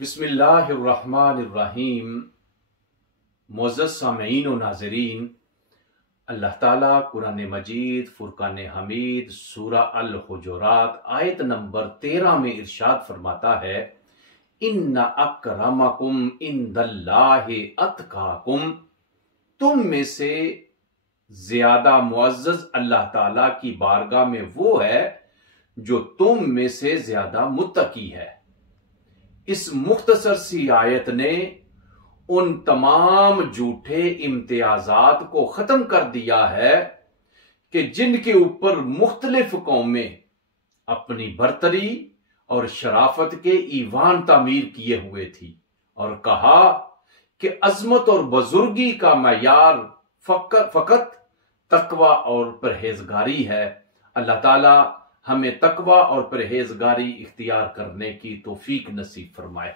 بسم اللہ الرحمن الرحیم۔ معزز سامعین و ناظرین، اللہ تعالیٰ قرآن مجید فرقان حمید سورہ الحجرات آیت نمبر 13 میں ارشاد فرماتا ہے، ان اکرمکم عند اللہ اتقاکم، تم میں سے زیادہ معزز اللہ تعالیٰ کی بارگاہ میں وہ ہے جو تم میں سے زیادہ متقی ہے۔ اس مختصر سی آیت نے ان تمام جھوٹے امتیازات کو ختم کر دیا ہے کہ جن کے اوپر مختلف قومیں اپنی برتری اور شرافت کے ایوان تعمیر کیے ہوئے تھی، اور کہا کہ عظمت اور بزرگی کا معیار فقط تقوی اور پرہیزگاری ہے۔ اللہ تعالی ہمیں تقوی اور پرہیزگاری اختیار کرنے کی توفیق نصیب فرمائے۔